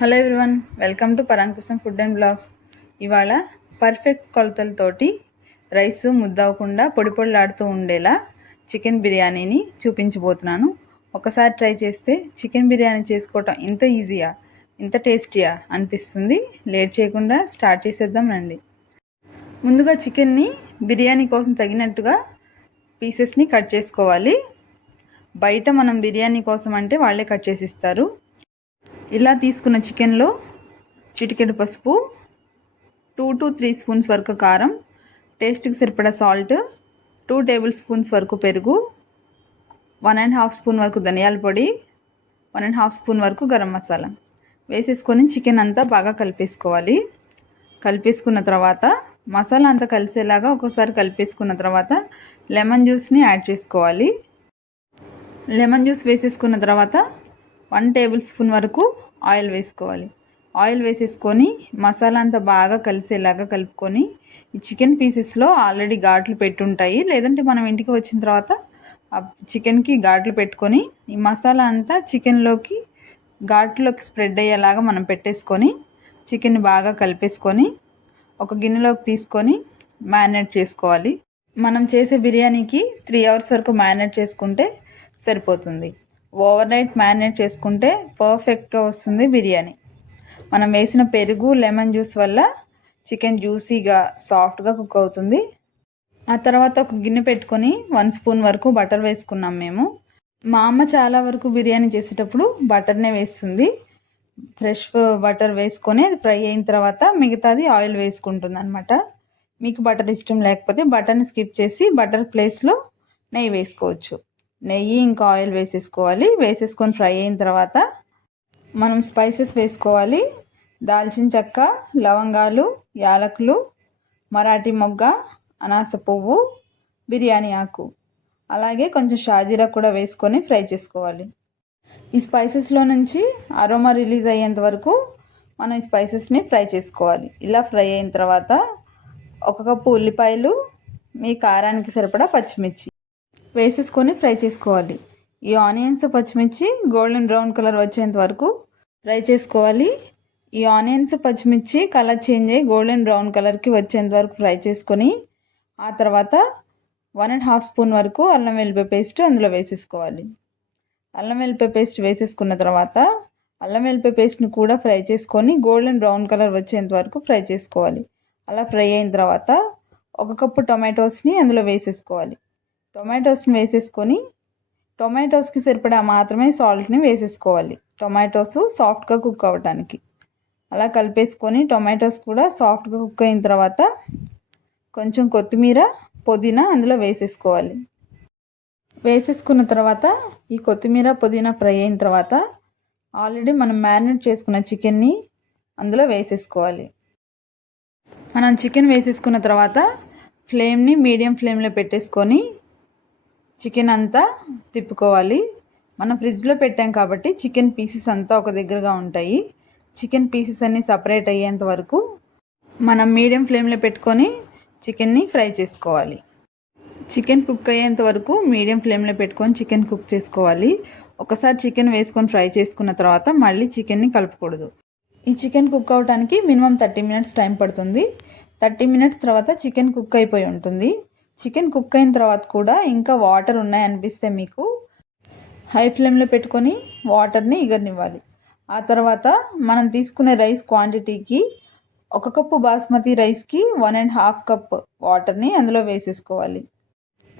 Hello everyone, welcome to Parankusam food and blogs. ఇవాళ perfect కొలతలతోటి rice ముద్దవకుండా పొడి పొడిలాడుతూ ఉండేలా చికెన్ బిర్యానీని చూపించబోతున్నాను. ఒకసారి ట్రై చేస్తే చికెన్ బిర్యానీ చేసుకోవటం ఇంత ఈజీయా, ఇంత టేస్టీయా అనిపిస్తుంది. లేట్ చేయకుండా స్టార్ట్ చేసేద్దాం రండి. ముందుగా చికెన్ని బిర్యానీ కోసం తగినట్టుగా పీసెస్ని కట్ చేసుకోవాలి. బయట మనం బిర్యానీ కోసం అంటే వాళ్ళే కట్ చేసి ఇస్తారు. ఇలా తీసుకున్న చికెన్లో చిటికెడు పసుపు, 2 to 3 స్పూన్స్ వరకు కారం, టేస్ట్కి సరిపడా సాల్ట్, 2 టేబుల్ స్పూన్స్ వరకు పెరుగు, 1.5 స్పూన్ వరకు ధనియాల పొడి, 1.5 స్పూన్ వరకు గరం మసాలా వేసేసుకొని చికెన్ అంతా బాగా కలిపేసుకోవాలి. కలిపేసుకున్న తర్వాత మసాలా అంతా కలిసేలాగా ఒకసారి కలిపేసుకున్న తర్వాత లెమన్ జ్యూస్ని యాడ్ చేసుకోవాలి. లెమన్ జ్యూస్ వేసేసుకున్న తర్వాత 1 టేబుల్ స్పూన్ వరకు ఆయిల్ వేసుకోవాలి. ఆయిల్ వేసేసుకొని మసాలా అంతా బాగా కలిసేలాగా కలుపుకొని ఈ చికెన్ పీసెస్లో ఆల్రెడీ ఘాట్లు పెట్టుంటాయి, లేదంటే మనం ఇంటికి వచ్చిన తర్వాత ఆ చికెన్కి ఘాట్లు పెట్టుకొని ఈ మసాలా అంతా చికెన్లోకి ఘాట్లోకి స్ప్రెడ్ అయ్యేలాగా మనం పెట్టేసుకొని చికెన్ బాగా కలిపేసుకొని ఒక గిన్నెలోకి తీసుకొని మ్యారినేట్ చేసుకోవాలి. మనం చేసే బిర్యానీకి 3 అవర్స్ వరకు మ్యారినేట్ చేసుకుంటే సరిపోతుంది. ఓవర్ నైట్ మ్యారినేట్ చేసుకుంటే పర్ఫెక్ట్గా వస్తుంది బిర్యానీ. మనం వేసిన పెరుగు, లెమన్ జ్యూస్ వల్ల చికెన్ జ్యూసీగా సాఫ్ట్గా కుక్ అవుతుంది. ఆ తర్వాత ఒక గిన్నె పెట్టుకొని 1 స్పూన్ వరకు బటర్ వేసుకున్నాం మేము. మా అమ్మ చాలా వరకు బిర్యానీ చేసేటప్పుడు బటర్నే వేస్తుంది. ఫ్రెష్ బటర్ వేసుకొని అది ఫ్రై అయిన తర్వాత మిగతాది ఆయిల్ వేసుకుంటుంది అనమాట. మీకు బటర్ ఇష్టం లేకపోతే బటర్ని స్కిప్ చేసి బటర్ ప్లేస్లో నెయ్యి వేసుకోవచ్చు. నెయ్యి ఇంకా ఆయిల్ వేసేసుకోవాలి. వేసేసుకొని ఫ్రై అయిన తర్వాత మనం స్పైసెస్ వేసుకోవాలి. దాల్చిన చెక్క, లవంగాలు, యాలకులు, మరాఠీ మొగ్గ, అనాస పువ్వు, బిర్యానీ ఆకు, అలాగే కొంచెం షాజీరా కూడా వేసుకొని ఫ్రై చేసుకోవాలి. ఈ స్పైసెస్లో నుంచి అరోమా రిలీజ్ అయ్యేంత వరకు మనం ఈ స్పైసెస్ని ఫ్రై చేసుకోవాలి. ఇలా ఫ్రై అయిన తర్వాత 1 కప్పు ఉల్లిపాయలు, మీ కారానికి సరిపడా పచ్చిమిర్చి వేసేసుకొని ఫ్రై చేసుకోవాలి. ఈ ఆనియన్స్, పచ్చిమిర్చి గోల్డెన్ బ్రౌన్ కలర్ వచ్చేంత వరకు ఫ్రై చేసుకోవాలి. ఈ ఆనియన్స్, పచ్చిమిర్చి కలర్ చేంజ్ అయ్యి గోల్డెన్ బ్రౌన్ కలర్కి వచ్చేంత వరకు ఫ్రై చేసుకొని ఆ తర్వాత 1.5 స్పూన్ వరకు అల్లం వెల్లిపాయ పేస్ట్ అందులో వేసేసుకోవాలి. అల్లం వెల్లిపాయ పేస్ట్ వేసేసుకున్న తర్వాత అల్లం వెల్లిపాయ పేస్ట్ని కూడా ఫ్రై చేసుకొని గోల్డెన్ బ్రౌన్ కలర్ వచ్చేంత వరకు ఫ్రై చేసుకోవాలి. అలా ఫ్రై అయిన తర్వాత 1 కప్పు టొమాటోస్ని అందులో వేసేసుకోవాలి. టొమాటోస్ని వేసేసుకొని టొమాటోస్కి సరిపడా మాత్రమే సాల్ట్ని వేసేసుకోవాలి, టొమాటోస్ సాఫ్ట్గా కుక్ అవ్వడానికి. అలా కలిపేసుకొని టొమాటోస్ కూడా సాఫ్ట్గా కుక్ అయిన తర్వాత కొంచెం కొత్తిమీర, పుదీనా అందులో వేసేసుకోవాలి. వేసేసుకున్న తర్వాత ఈ కొత్తిమీర, పుదీనా ఫ్రై అయిన తర్వాత ఆల్రెడీ మనం మ్యారినేట్ చేసుకున్న చికెన్ని అందులో వేసేసుకోవాలి. మనం చికెన్ వేసేసుకున్న తర్వాత ఫ్లేమ్ని మీడియం ఫ్లేమ్లో పెట్టేసుకొని చికెన్ అంతా తిప్పుకోవాలి. మనం ఫ్రిడ్జ్లో పెట్టాం కాబట్టి చికెన్ పీసెస్ అంతా ఒక దగ్గరగా ఉంటాయి. చికెన్ పీసెస్ అన్నీ సపరేట్ అయ్యేంత వరకు మనం మీడియం ఫ్లేమ్లో పెట్టుకొని చికెన్ని ఫ్రై చేసుకోవాలి. చికెన్ కుక్ అయ్యేంత వరకు మీడియం ఫ్లేమ్లో పెట్టుకొని చికెన్ కుక్ చేసుకోవాలి. ఒకసారి చికెన్ వేసుకొని ఫ్రై చేసుకున్న తర్వాత మళ్ళీ చికెన్ని కలపకూడదు. ఈ చికెన్ కుక్ అవడానికి మినిమం 30 మినిట్స్ టైం పడుతుంది. 30 మినిట్స్ తర్వాత చికెన్ కుక్ అయిపోయి ఉంటుంది. చికెన్ కుక్ అయిన తర్వాత కూడా ఇంకా వాటర్ ఉన్నాయనిపిస్తే మీకు హై ఫ్లేమ్లో పెట్టుకొని వాటర్ని ఎగరనివ్వాలి. ఆ తర్వాత మనం తీసుకునే రైస్ క్వాంటిటీకి 1 కప్పు బాస్మతి రైస్కి 1.5 కప్ వాటర్ని అందులో వేసేసుకోవాలి.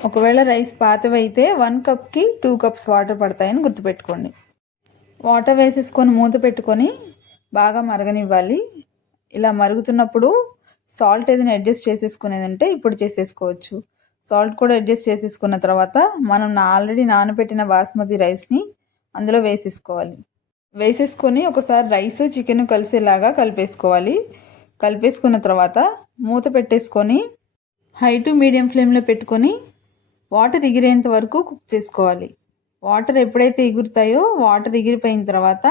ఒకవేళ రైస్ పాతవైతే 1 కప్కి 2 కప్స్ వాటర్ పడతాయని గుర్తుపెట్టుకోండి. వాటర్ వేసేసుకొని మూత పెట్టుకొని బాగా మరగనివ్వాలి. ఇలా మరుగుతున్నప్పుడు సాల్ట్ ఏదైనా అడ్జస్ట్ చేసేసుకునేది ఉంటే ఇప్పుడు చేసేసుకోవచ్చు. సాల్ట్ కూడా అడ్జస్ట్ చేసేసుకున్న తర్వాత మనం ఆల్రెడీ నానబెట్టిన బాస్మతి రైస్ని అందులో వేసేసుకోవాలి. వేసేసుకొని ఒకసారి రైస్, చికెన్ కలిసేలాగా కలిపేసుకోవాలి. కలిపేసుకున్న తర్వాత మూత పెట్టేసుకొని హై టు మీడియం ఫ్లేమ్లో పెట్టుకొని వాటర్ ఎగిరేంత వరకు కుక్ చేసుకోవాలి. వాటర్ ఎప్పుడైతే ఎగురుతాయో వాటర్ ఎగిరిపోయిన తర్వాత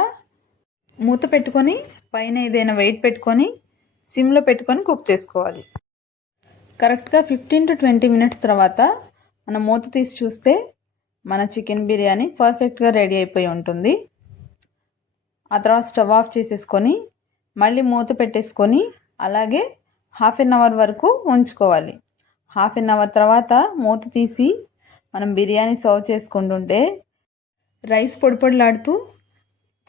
మూత పెట్టుకొని పైన ఏదైనా వెయిట్ పెట్టుకొని సిమ్లో పెట్టుకొని కుక్ చేసుకోవాలి. కరెక్ట్గా 15 to 20 మినిట్స్ తర్వాత మనం మూత తీసి చూస్తే మన చికెన్ బిర్యానీ పర్ఫెక్ట్గా రెడీ అయిపోయి ఉంటుంది. ఆ తర్వాత స్టవ్ ఆఫ్ చేసేసుకొని మళ్ళీ మూత పెట్టేసుకొని అలాగే హాఫ్ అన్ అవర్ వరకు ఉంచుకోవాలి. హాఫ్ అన్ అవర్ తర్వాత మూత తీసి మనం బిర్యానీ సర్వ్ చేసుకుంటుంటే రైస్ పొడి పొడిలాడుతూ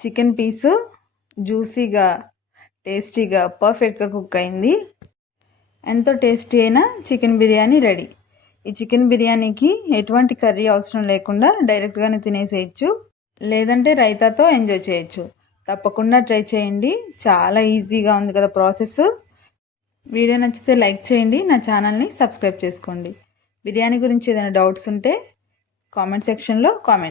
చికెన్ పీసు జ్యూసీగా టేస్టీగా పర్ఫెక్ట్గా కుక్ అయింది. ఎంతో టేస్టీ అయిన చికెన్ బిర్యానీ రెడీ. ఈ చికెన్ బిర్యానీకి ఎటువంటి కర్రీ అవసరం లేకుండా డైరెక్ట్గానే తినేసేయచ్చు, లేదంటే రైతాతో ఎంజాయ్ చేయొచ్చు. తప్పకుండా ట్రై చేయండి. చాలా ఈజీగా ఉంది కదా ప్రాసెస్. వీడియో నచ్చితే లైక్ చేయండి, నా ఛానల్ని సబ్స్క్రైబ్ చేసుకోండి. బిర్యానీ గురించి ఏదైనా డౌట్స్ ఉంటే కామెంట్ సెక్షన్లో కామెంట్